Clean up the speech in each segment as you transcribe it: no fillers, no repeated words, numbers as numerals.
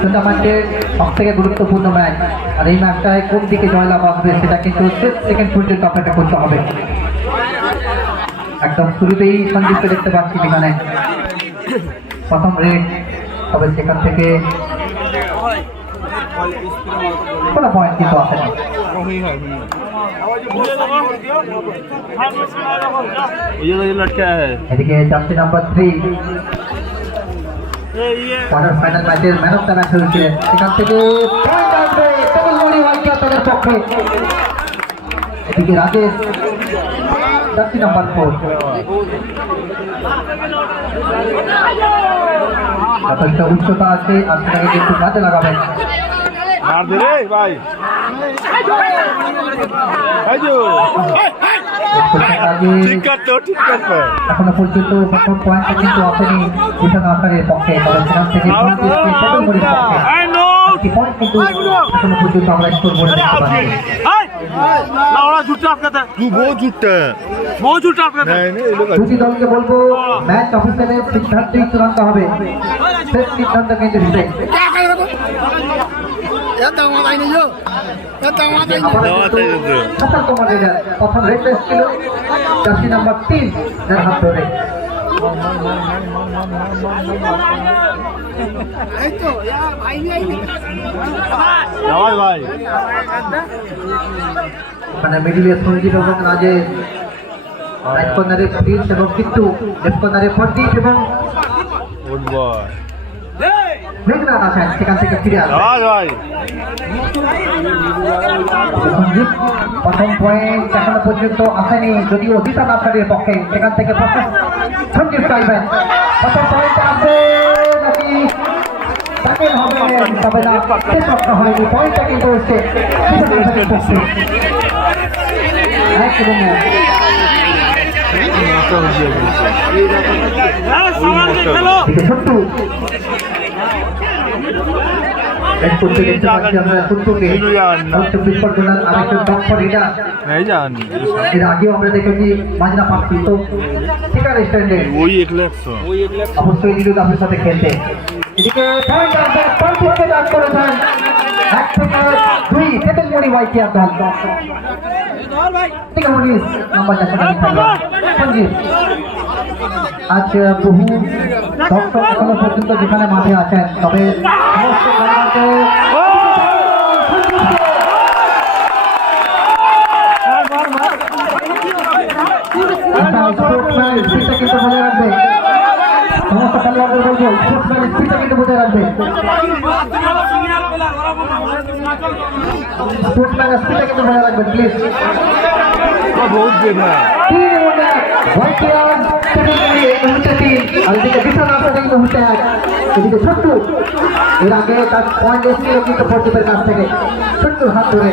টুর্নামেন্টের সব থেকে গুরুত্বপূর্ণ ম্যাচ, আর এই ম্যাচটায় কোন দিকে জয়লাভ আসবে সেটা কিন্তু সেকেন্ড পর্যন্ত অপেক্ষা করতে হবে। একদম শুরুতেই সঞ্জীবকে দেখতে পাচ্ছি এখানে প্রথম রেড, তবে সেখান থেকে কোনো পয়েন্ট কিন্তু আসেনি। এদিকে জার্সি নাম্বার 3 কোয়ার্টার ফাইনাল ম্যাচের ম্যান অফ দ্য ম্যাচ হয়েছিলেন, সেখান থেকে পয়েন্ট আসবে তমিলমণি ওয়াইটিআর দলের পক্ষে। এদিকে রাজেশ জার্সি নাম্বার 4 যথেষ্ট উচ্চতা আছে, আর সেটাকে কিন্তু কাজে লাগাবেন। এখনো পর্যন্ত প্রথম পয়েন্টটা কিন্তু আসেনি ভূষণ আসারের পক্ষে, তবে সেখান থেকে পয়েন্ট কিন্তু এখনো পর্যন্ত আমরা স্কোর বোর্ডে দেখতে পাচ্ছি। দুটি দলকে বলবো ম্যাচ অফিসিয়ালের সিদ্ধান্তই চূড়ান্ত হবে, শেষ সিদ্ধান্ত কিন্তু ডিসাইড। প্রথম রেড ছিল জার্সি নাম্বার 3 এর হাত ধরে। মানে মিডিলে সঞ্জীব এবং রাজেশ, রাইট কর্নারে প্রিন্স এবং কিট্টু, লেফট কর্নারে ফরদীপ এবং মেঘনাথ আছেন, সেখান থেকে ফিরে আসেন সঞ্জীব। প্রথম পয়েন্ট এখনো পর্যন্ত আসেনি, যদিও জিতান আফসারের পক্ষে, সেখান থেকে সঞ্জীব চাইবেন প্রথম পয়েন্ট আসবে নাকি তাকের হবে, তবে না শেষ রক্ষা হয়নি, পয়েন্টটা কিন্তু হচ্ছে ছোট্টু আগেও আমরা দেখেছি মাজনা পাচ্ছি, তো শিকার স্ট্যান্ডে অবশ্যই নিরুদ আপনার সাথে খেলতে। এদিকে করেছেন 1 থেকে 2 তেতুলমণি ওয়াইটিআর দল। সঞ্জীব, আজ বহু দর্শক এখনো পর্যন্ত যেখানে মাঠে আছেন, তবে কিন্তু বজায় রাখবে, সমস্ত খেলোয়াড়দের বলবো স্পোর্টসম্যান স্পিডটা কিন্তু বজায় রাখবে, স্পোর্টসম্যান স্পিডটা কিন্তু বজায় রাখবে প্লিজ। ছোট্টু এর আগে তার পয়েন্ট এসেছিল কিন্তু প্রদীপের কাছ থেকে, ছোট্টুর হাত ধরে,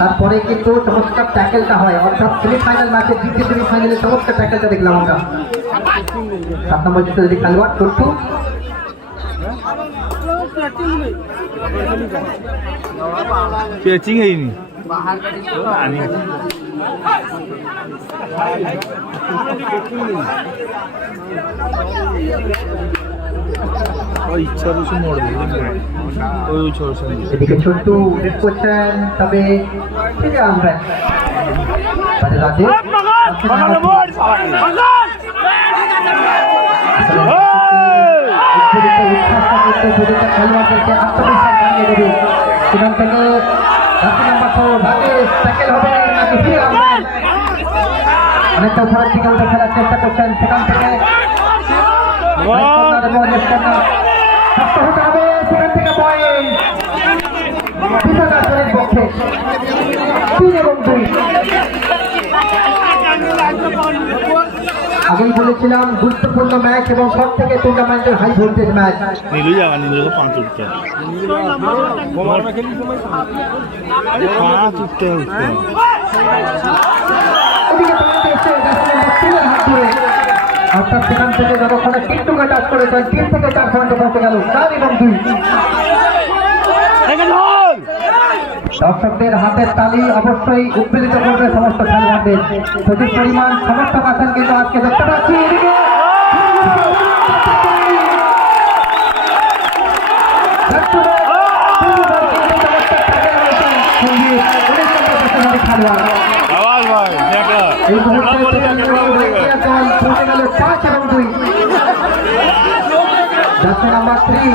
তারপরে কিন্তু চমৎকার ট্যাকেলটা হয়, অর্থাৎ সেমিফাইনাল ম্যাচে দ্বিতীয় সেমিফাইনালে চমৎকার ট্যাকেলটা দেখলাম আমরা। 7 নম্বর জিতে যদি খেলোয়াড় ছোট্টু पिचिंग है ही नहीं इच्छा तो मोड़ এদিকে ছোট্টু রেড করছেন, তবে ফিরে আসবেন খেলোয়াড়দেরকে আত্মবিশ্বাস বানিয়ে দেবে। সেখান থেকে জার্সি নাম্বার 4 রাজেশ ট্যাকেল হবে নাকি ফিরে আসবেন, অনেকটা উপরের দিকে উঠে খেলার চেষ্টা করছেন, সেখান থেকে শক্ত হতে হবে, সেখান থেকে পয়েন্ট পক্ষে 3 এবং 2। আগেই বলেছিলাম গুরুত্বপূর্ণ ম্যাচ এবং সব থেকে টুর্নামেন্টের হাই ভোল্টেজ ম্যাচ। नीलू जाएगा, नीलू को 5 उठते हैं, 5 उठते हैं उसके। অর্থাৎ সেখান থেকে যতক্ষণে কিট্টুকে টাচ করেছেন 3 থেকে 4 পয়েন্টে পৌঁছে গেল 4 এবং 2। দর্শকদের হাতের তালি অবশ্যই উদ্বেলিত করবে সমস্ত খেলোয়াড়দের, প্রচুর পরিমাণ সমর্থক আছেন কিন্তু আজকে দেখতে পাচ্ছি। এদিকে খেলোয়াড়। আওয়াজ ভাই দেখো এই মুহূর্তে পৌঁছে গেল 5 এবং 2। যাচ্ছে নাম্বার 3।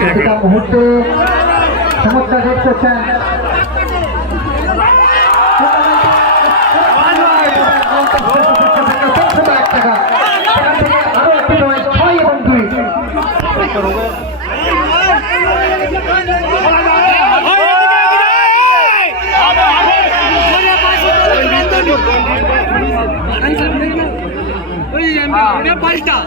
প্রতিটা মুহূর্তে চমৎকার রেড করছেন। টাকা সেখান থেকে আরো একটি পয়েন্ট 6 এবং 2। পাল্টা